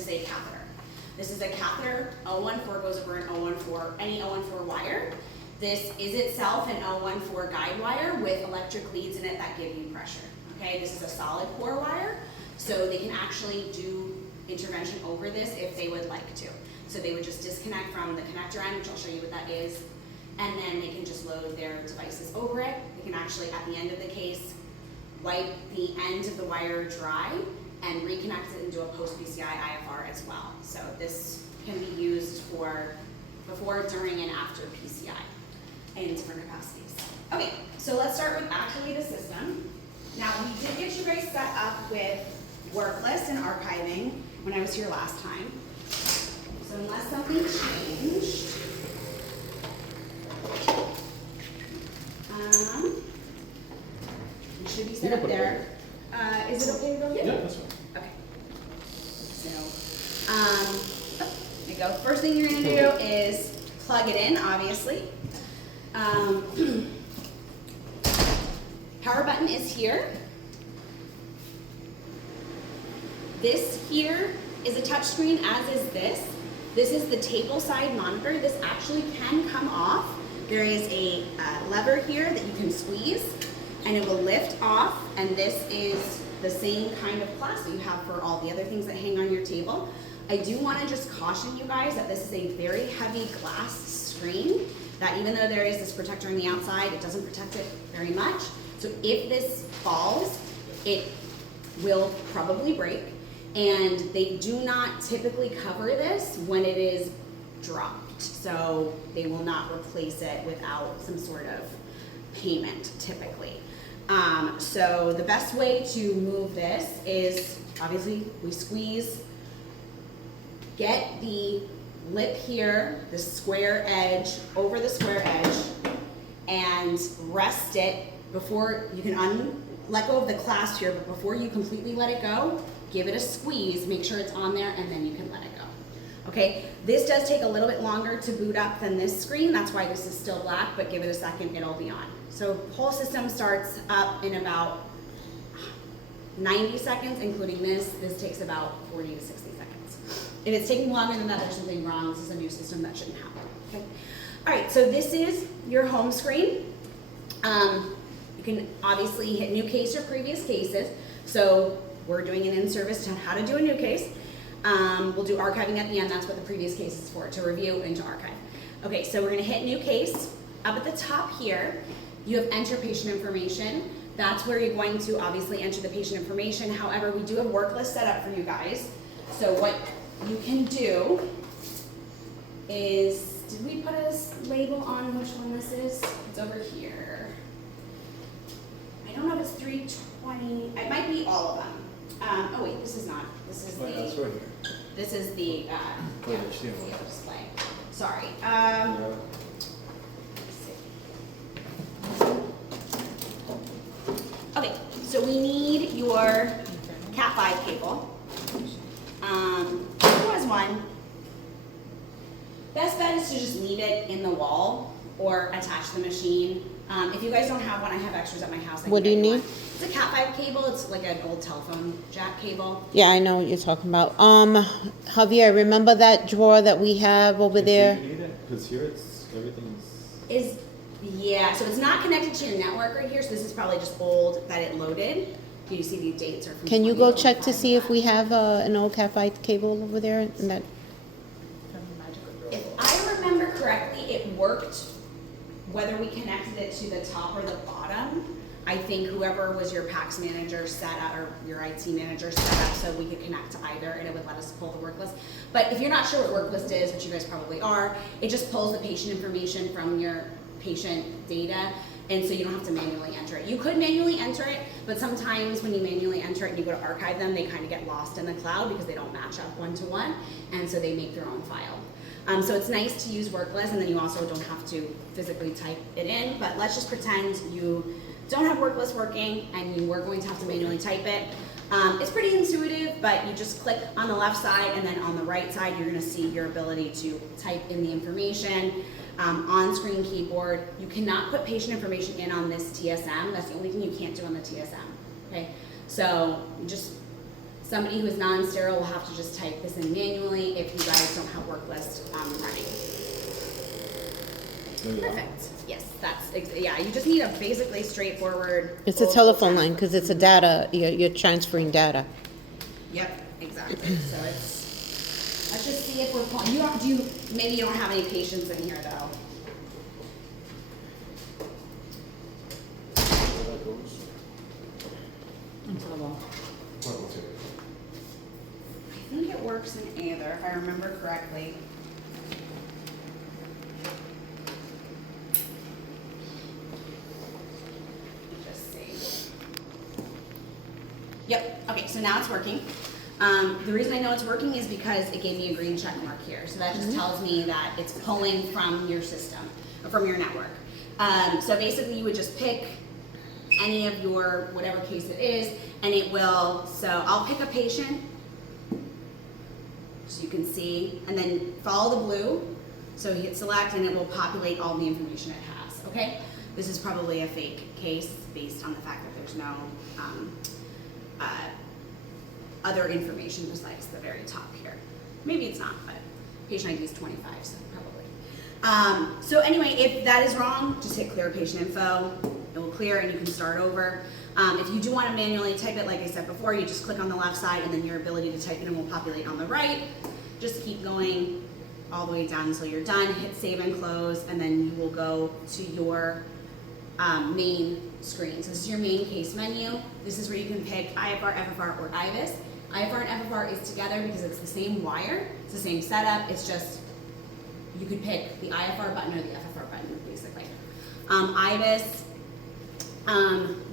is a catheter. This is a catheter. 014 goes over an 014, any 014 wire. This is itself an 014 guide wire with electric leads in it that give you pressure. Okay, this is a solid core wire, so they can actually do intervention over this if they would like to. So they would just disconnect from the connector end, which I'll show you what that is, and then they can just load their devices over it. They can actually, at the end of the case, wipe the end of the wire dry and reconnect it into a post-PCI IFR as well. So this can be used for before, during, and after PCI in different capacities. Okay, so let's start with actually the system. Now, we did get you guys set up with work list and archiving when I was here last time. So unless something changed, it should be set up there. Is it okay to go here? Yeah, that's fine. Okay. So, there you go. First thing you're gonna do is plug it in, obviously. Power button is here. This here is a touch screen, as is this. This is the table side monitor. This actually can come off. There is a lever here that you can squeeze and it will lift off, and this is the same kind of glass that you have for all the other things that hang on your table. I do want to just caution you guys that this is a very heavy glass screen, that even though there is this protector on the outside, it doesn't protect it very much. So if this falls, it will probably break, and they do not typically cover this when it is dropped. So they will not replace it without some sort of payment typically. So the best way to move this is, obviously, we squeeze, get the lip here, the square edge, over the square edge, and rest it before you can let go of the clasp here, but before you completely let it go, give it a squeeze, make sure it's on there, and then you can let it go. Okay, this does take a little bit longer to boot up than this screen, that's why this is still black, but give it a second, it'll be on. So whole system starts up in about 90 seconds, including this. This takes about 40 to 60 seconds. If it's taking longer than that, there's something wrong. This is a new system, that shouldn't happen. Okay. All right, so this is your home screen. You can obviously hit new case or previous cases. So we're doing an in-service on how to do a new case. We'll do archiving at the end. That's what the previous case is for, to review and to archive. Okay, so we're gonna hit new case. Up at the top here, you have enter patient information. That's where you're going to obviously enter the patient information. However, we do have work list set up for you guys. So what you can do is, did we put a label on which one this is? It's over here. I don't know if it's 320, it might be all of them. Oh wait, this is not, this is That's right here. this is the, display. Sorry. Okay, so we need your Cat 5 cable. There was one. Best bet is to just leave it in the wall or attach the machine. If you guys don't have one, I have extras at my house. What do you need? It's a Cat 5 cable. It's like an old telephone jack cable. Yeah, I know what you're talking about. Javier, remember that drawer that we have over there? Do you need it? Because here it's, everything's... Yeah, so it's not connected to your network right here, so this is probably just old that it loaded. Can you see the dates are from Can you go check to 2005. see if we have an old Cat 5 cable over there? And that, If I remember correctly, it worked whether we connected it to the top or the bottom. I think whoever was your PACS manager set up, or your IT manager set up so we could connect to either, and it would let us pull the work list. But if you're not sure what work list is, which you guys probably are, it just pulls the patient information from your patient data, and so you don't have to manually enter it. You could manually enter it, but sometimes when you manually enter it and you go to archive them, they kind of get lost in the cloud because they don't match up one-to-one, and so they make their own file. So it's nice to use work list, and then you also don't have to physically type it in, but let's just pretend you don't have work list working and you were going to have to manually type it. It's pretty intuitive, but you just click on the left side, and then on the right side you're going to see your ability to type in the information. On-screen keyboard. You cannot put patient information in on this TSM. That's the only thing you can't do on the TSM. Okay, so just Somebody who is non-sterile will have to just type this in manually if you guys don't have work list running. Perfect. Yes, yeah, you just need a basically straightforward. It's a old telephone school line, because it's a data, you're transferring data. Yep, exactly. So let's just see if we're pulling. Maybe you don't have any patients in here though. Into the wall. I think it works in either, if I remember correctly. Just see. Yep, okay, so now it's working. The reason I know it's working is because it gave me a green check mark here. So that just tells me that it's pulling from your system, or from your network. So basically you would just pick any of your, whatever case it is, and it will, so I'll pick a patient, so you can see, and then follow the blue, so hit select, and it will populate all the information it has, okay? This is probably a fake case based on the fact that there's no other information besides the very top here. Maybe it's not, but patient ID is 25, so probably. So anyway, if that is wrong, just hit clear patient info. It will clear and you can start over. If you do want to manually type it, like I said before, you just click on the left side and then your ability to type it in will populate on the right. Just keep going all the way down until you're done. Hit save and close, and then you will go to your main screen. So this is your main case menu. This is where you can pick IFR, FFR, or IVUS. IFR and FFR is together because it's the same wire, it's the same setup, it's just, you could pick the IFR button or the FFR button, basically. IVUS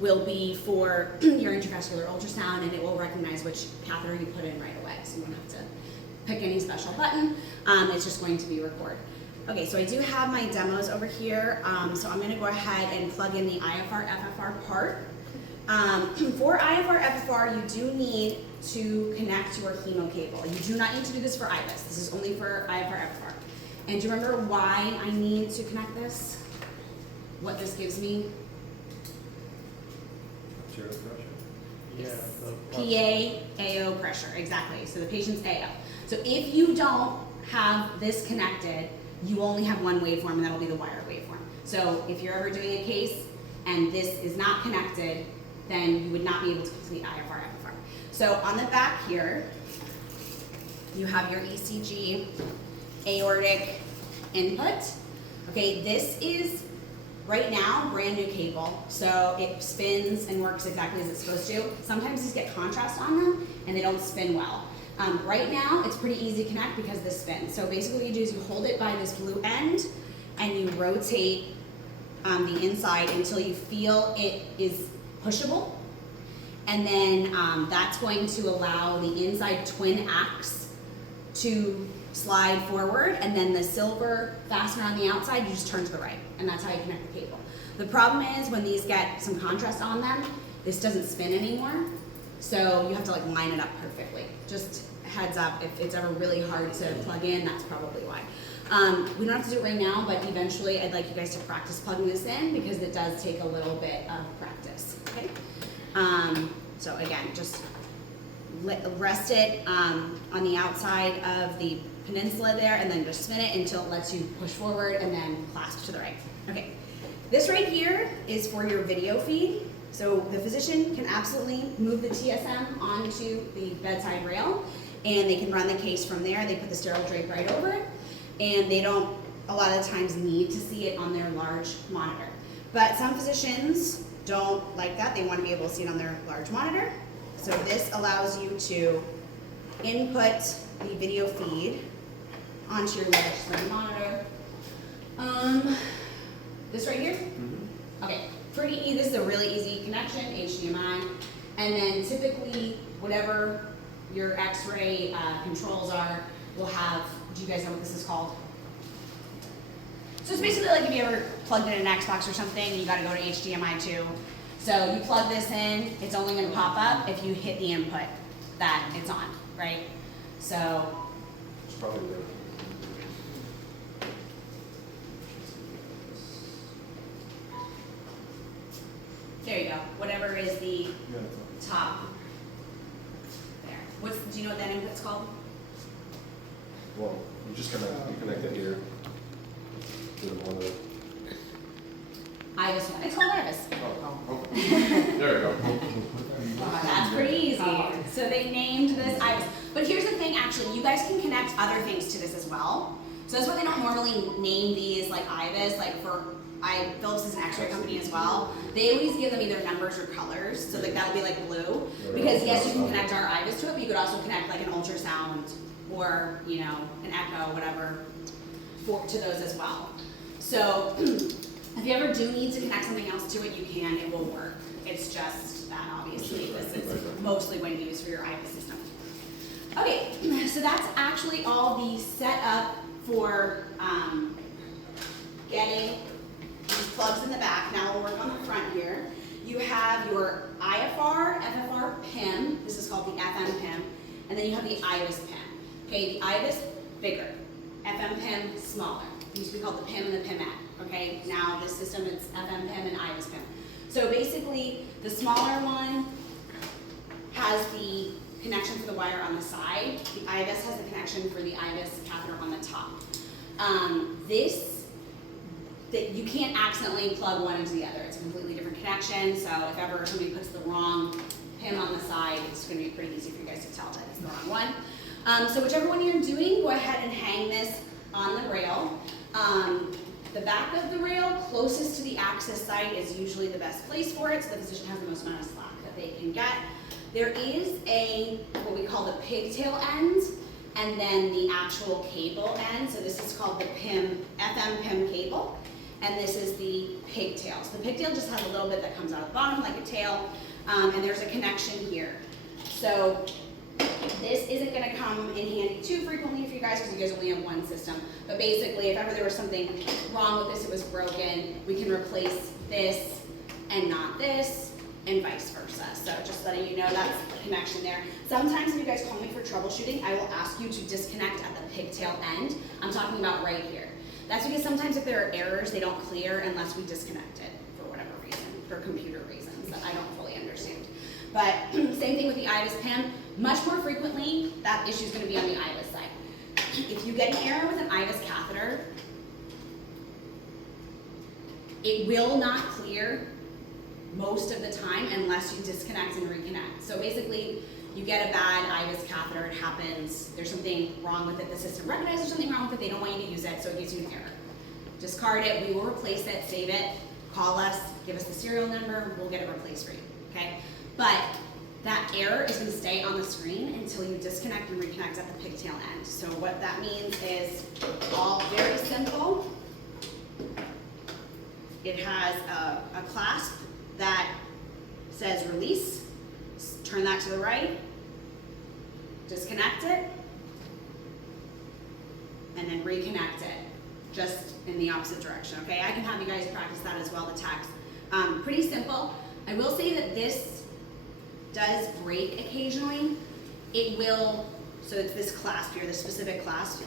will be for your intravascular ultrasound, and it will recognize which catheter you put in right away, so you don't have to pick any special button. It's just going to be record. Okay, so I do have my demos over here, so I'm going to go ahead and plug in the IFR FFR part. For IFR FFR, you do need to connect your hemo cable. You do not need to do this for IVUS. This is only for IFR FFR. And do you remember why I need to connect this? What this gives me? Arterial pressure? Yeah. PA, AO pressure, exactly. So the patient's AO. So if you don't have this connected, you only have one waveform, and that'll be the wire waveform. So if you're ever doing a case and this is not connected, then you would not be able to complete IFR FFR. So on the back here, you have your ECG aortic input. Okay, this is right now brand new cable, so it spins and works exactly as it's supposed to. Sometimes these get contrast on them and they don't spin well. Right now, it's pretty easy to connect because this spins. So basically what you do is you hold it by this blue end and you rotate the inside until you feel it is pushable. And then that's going to allow the inside twin axe to slide forward, and then the silver fastener on the outside, you just turn to the right, and that's how you connect the cable. The problem is when these get some contrast on them, this doesn't spin anymore, so you have to like line it up perfectly. Just heads up, if it's ever really hard to plug in, that's probably why. We don't have to do it right now, but eventually I'd like you guys to practice plugging this in because it does take a little bit of practice, okay? So again, just rest it on the outside of the peninsula there, and then just spin it until it lets you push forward and then clasp to the right. Okay, this right here is for your video feed. So the physician can absolutely move the TSM onto the bedside rail, and they can run the case from there. They put the sterile drape right over it, and they don't a lot of the times need to see it on their large monitor. But some physicians don't like that. They want to be able to see it on their large monitor. So this allows you to input the video feed onto your large screen monitor. This right here? Mm-hmm. Okay, pretty easy. This is a really easy connection, HDMI. And then typically, whatever your X-ray controls are, will have, do you guys know what this is called? So it's basically like if you ever plugged in an Xbox or something, you gotta go to HDMI 2. So you plug this in, it's only gonna pop up if you hit the input that it's on, right? So. It's probably there. There you go, whatever is the top there. Do you know what that input's called? Well, you just connect it here. To one of the. IVUS one. It's called IVUS. Oh, okay. There we go. That's pretty easy. So they named this IVUS. But here's the thing, actually, you guys can connect other things to this as well. So that's why they don't normally name these like IVUS, like Philips is an X-ray company as well. They always give them either numbers or colors, so like that'll be like blue. Because yes, you can connect our IVUS to it, but you could also connect like an ultrasound or, you know, an echo, whatever, to those as well. So if you ever do need to connect something else to it, you can, it will work. It's just that obviously this is mostly going to be used for your IVUS system. Okay, so that's actually all the setup for getting these plugs in the back. Now we'll work on the front here. You have your IFR, FFR PIM, this is called the FM PIM, and then you have the IVUS PIM. Okay, the IVUS, bigger, FM PIM, smaller. It used to be called the PIM and the PIMette. Okay, now this system it's FM PIM and IVUS PIM. So basically, the smaller one has the connection for the wire on the side. The IVUS has the connection for the IVUS catheter on the top. That you can't accidentally plug one into the other. It's a completely different connection. So if ever somebody puts the wrong PIM on the side, it's going to be pretty easy for you guys to tell that it's the wrong one. So whichever one you're doing, go ahead and hang this on the rail. The back of the rail closest to the access site is usually the best place for it, so the physician has the most amount of slack that they can get. There is what we call the pigtail end, and then the actual cable end. So this is called the PIM, FM PIM cable, and this is the pigtail. So the pigtail just has a little bit that comes out of the bottom like a tail, and there's a connection here. So this isn't going to come in handy too frequently for you guys because you guys only have one system. But basically, if ever there was something wrong with this, it was broken, we can replace this and not this, and vice versa. So just letting you know that's the connection there. Sometimes if you guys call me for troubleshooting, I will ask you to disconnect at the pigtail end. I'm talking about right here. That's because sometimes if there are errors, they don't clear unless we disconnect it for whatever reason, for computer reasons that I don't fully understand. But same thing with the IVUS PIM. Much more frequently, that issue is going to be on the IVUS side. If you get an error with an IVUS catheter, it will not clear most of the time unless you disconnect and reconnect. So basically, you get a bad IVUS catheter, it happens, there's something wrong with it, the system recognizes there's something wrong with it, they don't want you to use it, so it gives you an error. Discard it, we will replace it, save it, call us, give us the serial number, we'll get it replaced for you, okay? But that error is going to stay on the screen until you disconnect and reconnect at the pigtail end. So what that means is all very simple. It has a clasp that says release. Turn that to the right, disconnect it, and then reconnect it, just in the opposite direction, okay? I can have you guys practice that as well, the text. Pretty simple. I will say that this does break occasionally. It will, so it's this clasp here, this specific clasp.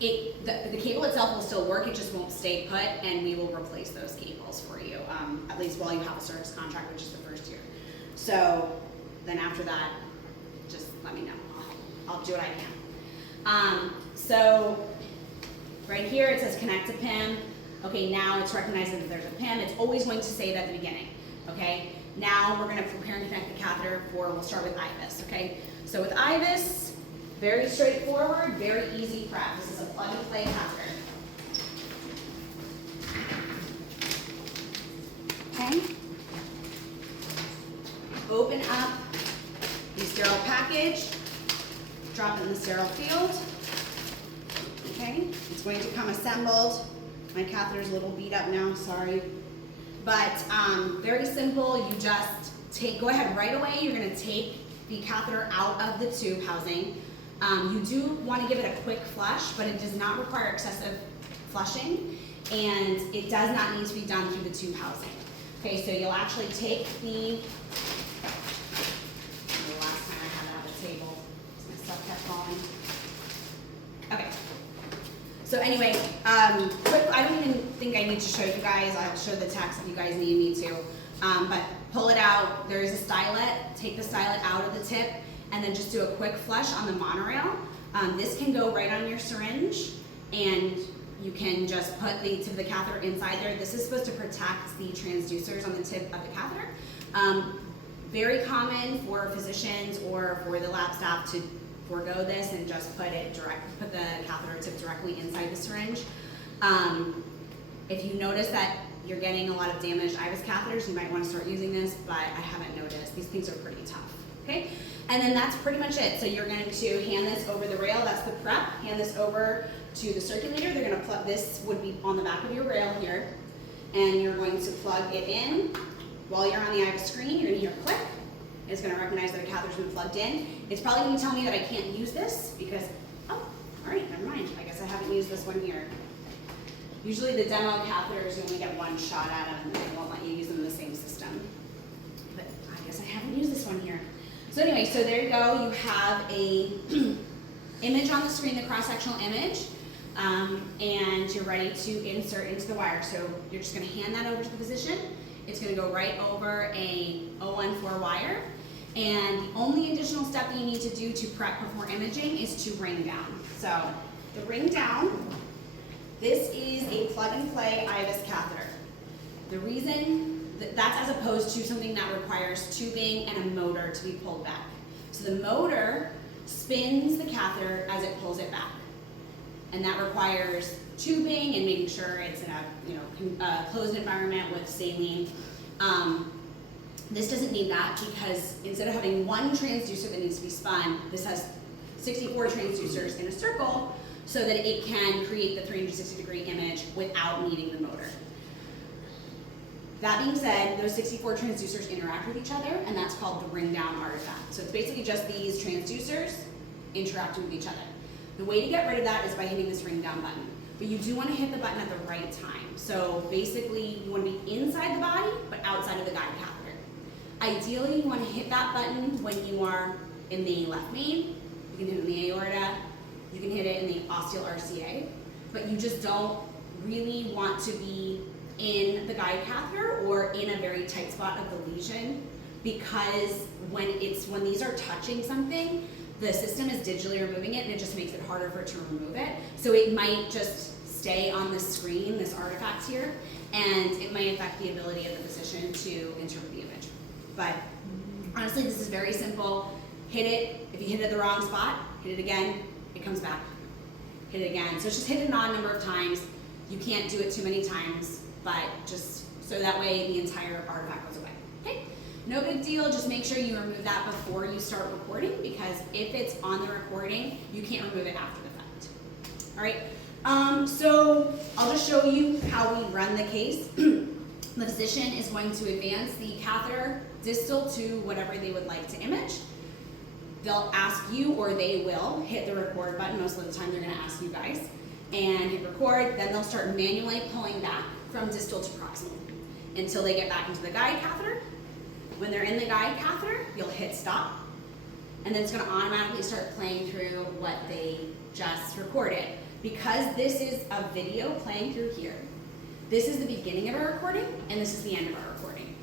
The cable itself will still work, it just won't stay put, and we will replace those cables for you, at least while you have a service contract, which is the first year. So then after that, just let me know. I'll do what I can. So right here it says connect to PIM. Okay, now it's recognizing that there's a PIM. It's always going to say that at the beginning. Okay, now we're going to prepare and connect the catheter we'll start with IVUS. Okay, so with IVUS, very straightforward, very easy prep. This is a plug and play catheter. Okay. Open up the sterile package, drop it in the sterile field. Okay, it's going to come assembled. My catheter's a little beat up now, sorry. But very simple, you just go ahead right away, you're gonna take the catheter out of the tube housing. You do wanna give it a quick flush, but it does not require excessive flushing, and it does not need to be done through the tube housing. Okay, so you'll actually take the last time I had it at the table, my stuff kept falling. Okay. So anyway, quick, I don't even think I need to show you guys. I'll show the text if you guys need me to. But pull it out. There's a stylet. Take the stylet out of the tip and then just do a quick flush on the monorail. This can go right on your syringe, and you can just put the tip of the catheter inside there. This is supposed to protect the transducers on the tip of the catheter. Very common for physicians or for the lab staff to forego this and just put the catheter tip directly inside the syringe. If you notice that you're getting a lot of damaged IVUS catheters, you might want to start using this, but I haven't noticed. These things are pretty tough, okay? And then that's pretty much it. So you're going to hand this over the rail, that's the prep, hand this over to the circulator. They're going to plug, this would be on the back of your rail here, and you're going to plug it in. While you're on the IVUS screen, you're going to hear a click. It's going to recognize that a catheter's been plugged in. It's probably going to tell me that I can't use this because, oh, all right, never mind. I guess I haven't used this one here. Usually the demo catheters, you only get one shot at them, and they won't let you use them in the same system. But I guess I haven't used this one here. So anyway, so there you go. You have a image on the screen, the cross-sectional image, and you're ready to insert into the wire. So you're just going to hand that over to the physician. It's going to go right over a 014 wire. And the only additional step that you need to do to prep before imaging is to ring down. So the ring down, this is a plug-and-play IVUS catheter. The reason that's as opposed to something that requires tubing and a motor to be pulled back. So the motor spins the catheter as it pulls it back. And that requires tubing and making sure it's in a closed environment with saline. This doesn't need that because instead of having one transducer that needs to be spun, this has 64 transducers in a circle so that it can create the 360-degree image without needing the motor. That being said, those 64 transducers interact with each other, and that's called the ring down artifact. So it's basically just these transducers interacting with each other. The way to get rid of that is by hitting this ring down button. But you do want to hit the button at the right time. So basically, you want to be inside the body, but outside of the guide catheter. Ideally, you want to hit that button when you are in the left main. You can hit it in the aorta. You can hit it in the ostial RCA. But you just don't really want to be in the guide catheter or in a very tight spot of the lesion, because when these are touching something, the system is digitally removing it, and it just makes it harder for it to remove it. So it might just stay on the screen, this artifact here, and it might affect the ability of the physician to interpret the image. But honestly, this is very simple. Hit it. If you hit it at the wrong spot, hit it again, it comes back. Hit it again. So it's just hit it an odd number of times. You can't do it too many times, but just so that way the entire artifact goes away. Okay? No big deal, just make sure you remove that before you start recording, because if it's on the recording, you can't remove it after the fact. All right, so I'll just show you how we run the case. The physician is going to advance the catheter distal to whatever they would like to image. They'll ask you, or they will, hit the record button. Most of the time they're gonna ask you guys, and hit record. Then they'll start manually pulling back from distal to proximal until they get back into the guide catheter. When they're in the guide catheter, you'll hit stop, and then it's going to automatically start playing through what they just recorded. Because this is a video playing through here, this is the beginning of our recording, and this is the end of our recording,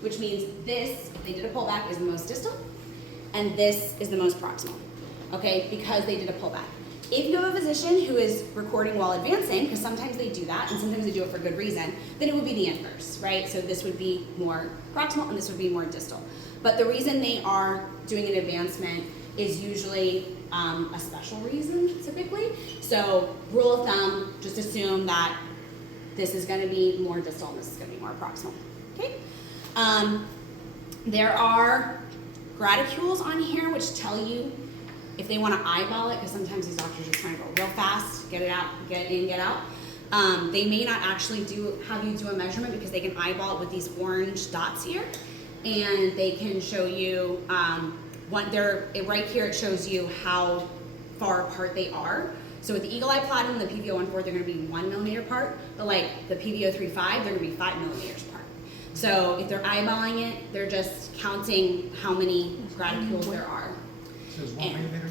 which means this, they did a pullback, is the most distal, and this is the most proximal, okay, because they did a pullback. If you have a physician who is recording while advancing, because sometimes they do that, and sometimes they do it for good reason, then it would be the inverse, right? So this would be more proximal, and this would be more distal. But the reason they are doing an advancement is usually a special reason, typically. So rule of thumb, just assume that this is going to be more distal, and this is going to be more proximal, okay? There are graticules on here which tell you if they want to eyeball it, because sometimes these doctors are trying to go real fast, get it out, get in, get out. They may not actually have you do a measurement, because they can eyeball it with these orange dots here, and they can show you right here. It shows you how far apart they are. So with the Eagle Eye Platinum and the PVO-14, they're going to be 1 millimeter apart, but like the PVO-35, they're going to be 5 millimeters apart. So if they're eyeballing it, they're just counting how many graticules there are. So it's 1 millimeter?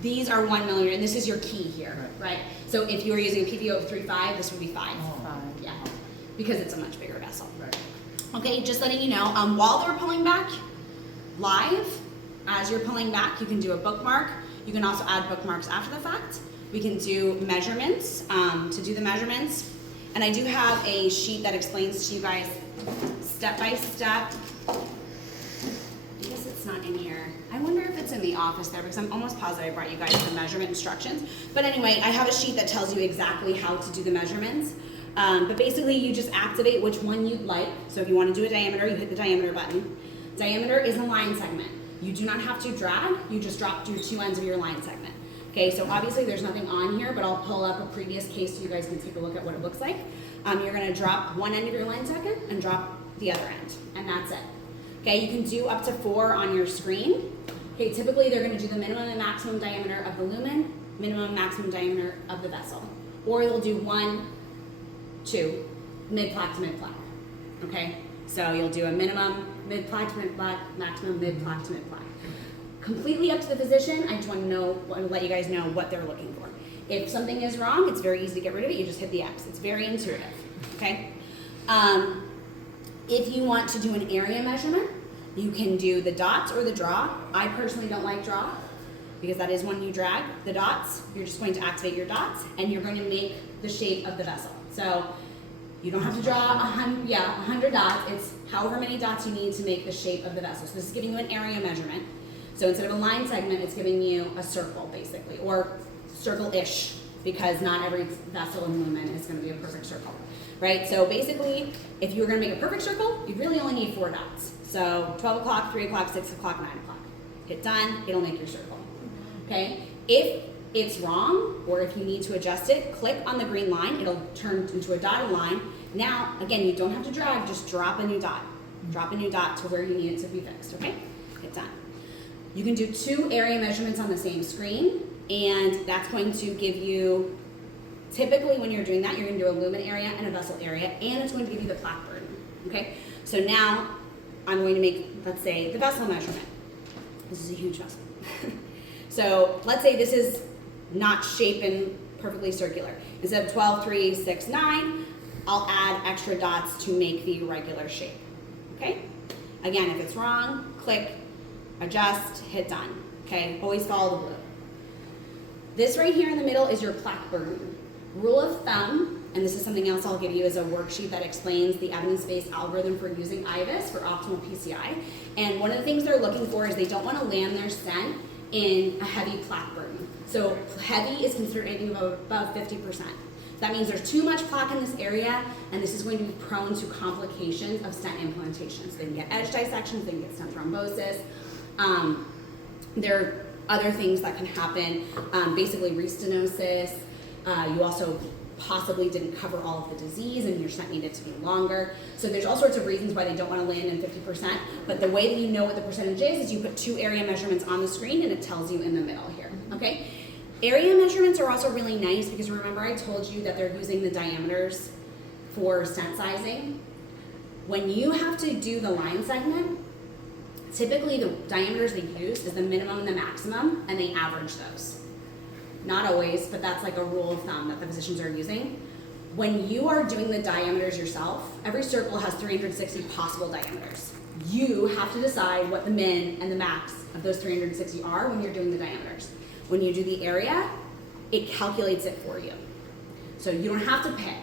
These are 1 millimeter, and this is your key here, right? So if you were using a PVO of 3.5, this would be 5. Oh. Yeah, because it's a much bigger vessel. Right. Okay, just letting you know, while they're pulling back live, as you're pulling back, you can do a bookmark. You can also add bookmarks after the fact. We can do measurements, to do the measurements. And I do have a sheet that explains to you guys step by step. I guess it's not in here. I wonder if it's in the office there because I'm almost positive I brought you guys the measurement instructions. But anyway, I have a sheet that tells you exactly how to do the measurements. But basically you just activate which one you'd like. So if you want to do a diameter, you hit the diameter button. Diameter is a line segment. You do not have to drag, you just drop through two ends of your line segment. Okay, so obviously there's nothing on here, but I'll pull up a previous case so you guys can take a look at what it looks like. You're gonna drop one end of your line segment and drop the other end, and that's it. Okay, you can do up to 4 on your screen. Okay, typically they're gonna do the minimum and maximum diameter of the lumen, minimum and maximum diameter of the vessel. Or they'll do 1, 2, mid-plaque to mid-plaque. Okay, so you'll do a minimum, mid-plaque to mid-plaque, maximum mid-plaque to mid-plaque. Completely up to the physician. I just want to let you guys know what they're looking for. If something is wrong, it's very easy to get rid of it. You just hit the X. It's very intuitive, okay? If you want to do an area measurement, you can do the dots or the draw. I personally don't like draw because that is when you drag the dots. You're just going to activate your dots and you're going to make the shape of the vessel. So you don't have to draw 100 dots. It's however many dots you need to make the shape of the vessel. So this is giving you an area measurement. So instead of a line segment, it's giving you a circle, basically, or circle-ish, because not every vessel in lumen is going to be a perfect circle, right? So basically, if you were going to make a perfect circle, you really only need 4 dots. So 12 o'clock, 3 o'clock, 6 o'clock, 9 o'clock. Hit done, it'll make your circle, okay? If it's wrong, or if you need to adjust it, click on the green line. It'll turn into a dotted line. Now, again, you don't have to drag, just drop a new dot. Drop a new dot to where you need it to be fixed, okay? Hit done. You can do 2 area measurements on the same screen, and that's going to give you, typically when you're doing that, you're going to do a lumen area and a vessel area, and it's going to give you the plaque burden, okay? So now, I'm going to make, let's say, the vessel measurement. This is a huge vessel. So, let's say this is not shapen perfectly circular. Instead of 12, 3, 6, 9, I'll add extra dots to make the regular shape, okay? Again, if it's wrong, click, adjust, hit done, okay? Always follow the blue. This right here in the middle is your plaque burden. Rule of thumb, and this is something else I'll give you, is a worksheet that explains the evidence-based algorithm for using IVUS for optimal PCI. And one of the things they're looking for is they don't want to land their stent in a heavy plaque burden. So heavy is considered anything above 50%. That means there's too much plaque in this area, and this is going to be prone to complications of stent implantations. They can get edge dissections, they can get stent thrombosis. There are other things that can happen, basically restenosis. You also possibly didn't cover all of the disease and your stent needed to be longer. So there's all sorts of reasons why they don't want to land in 50%, but the way that you know what the percentage is you put 2 area measurements on the screen and it tells you in the middle here, okay? Area measurements are also really nice because remember I told you that they're using the diameters for stent sizing. When you have to do the line segment, typically the diameters they use is the minimum and the maximum, and they average those. Not always, but that's like a rule of thumb that the physicians are using. When you are doing the diameters yourself, every circle has 360 possible diameters. You have to decide what the min and the max of those 360 are when you're doing the diameters. When you do the area, it calculates it for you. So you don't have to pick.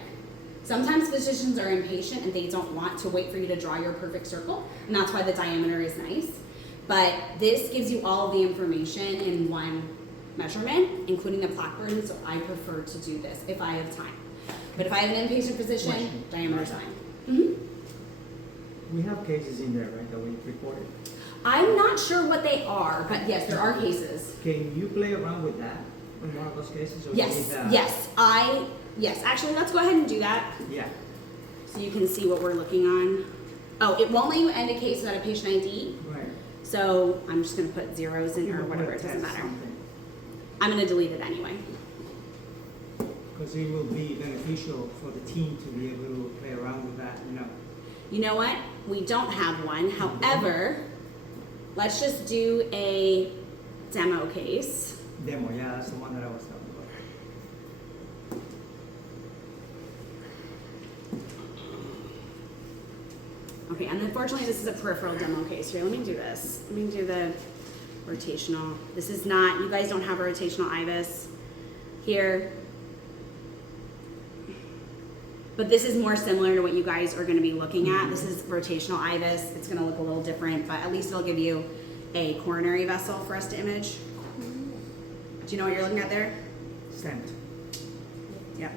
Sometimes physicians are impatient and they don't want to wait for you to draw your perfect circle, and that's why the diameter is nice. But this gives you all of the information in one measurement, including the plaque burden, so I prefer to do this if I have time. But if I have an inpatient physician, diameter's fine. Mm-hmm. We have cases in there, right, that we reported? I'm not sure what they are, but yes, there are cases. Can you play around with that in one of those cases? Or Yes, yes, actually, let's go ahead and do that. Yeah. So you can see what we're looking on. Oh, it won't let you end a case without a patient ID. Right. So I'm just gonna put zeros in or whatever, it doesn't matter. I'm gonna delete it anyway. Because it will be beneficial for the team to be able to play around with that, you know. You know what? We don't have one. However, let's just do a demo case. Demo, yeah, that's the one that I was talking about. Okay, and unfortunately this is a peripheral demo case. Here, let me do this. Let me do the rotational. This is not, you guys don't have a rotational IVUS here. But this is more similar to what you guys are gonna be looking at. This is rotational IVUS. It's gonna look a little different, but at least it'll give you a coronary vessel for us to image. Do you know what you're looking at there? Stent. Yep.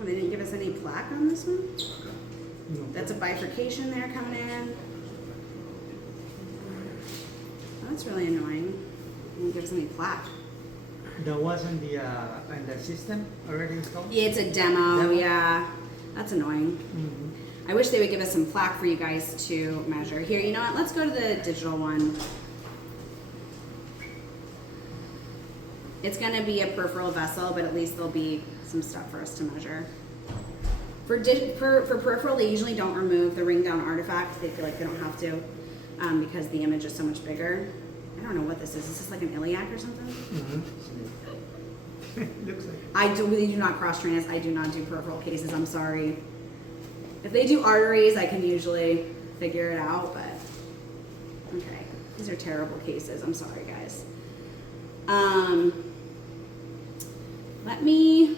Oh, they didn't give us any plaque on this one? No. That's a bifurcation there coming in. Oh, that's really annoying. They didn't give us any plaque. That wasn't the in the system already installed? Yeah, it's a demo, Demo? yeah. That's annoying. Mm-hmm. I wish they would give us some plaque for you guys to measure. Here, you know what? Let's go to the digital one. It's gonna be a peripheral vessel, but at least there'll be some stuff for us to measure. For peripheral, they usually don't remove the ring down artifact. They feel like they don't have to because the image is so much bigger. I don't know what this is. Is this like an iliac or something? Mm-hmm. Looks like it. They do not cross train us. I do not do peripheral cases. I'm sorry. If they do arteries, I can usually figure it out, but okay. These are terrible cases. I'm sorry, guys. Let me,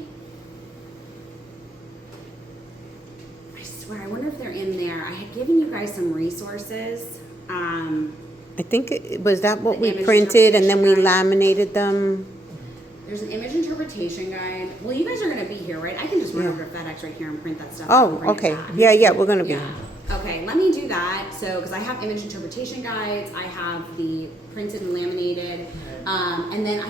I swear, I wonder if they're in there. I had given you guys some resources. I think, was that what The we image printed and then we interpretation guide. laminated them? There's an image interpretation guide. Well, you guys are gonna be here, right? I can just run Yeah. over to FedEx right here and print that stuff out and Oh, bring it okay. back. Yeah, we're gonna be. Yeah. Okay, let me do that. So, because I have image interpretation guides, I have the printed and laminated, and then I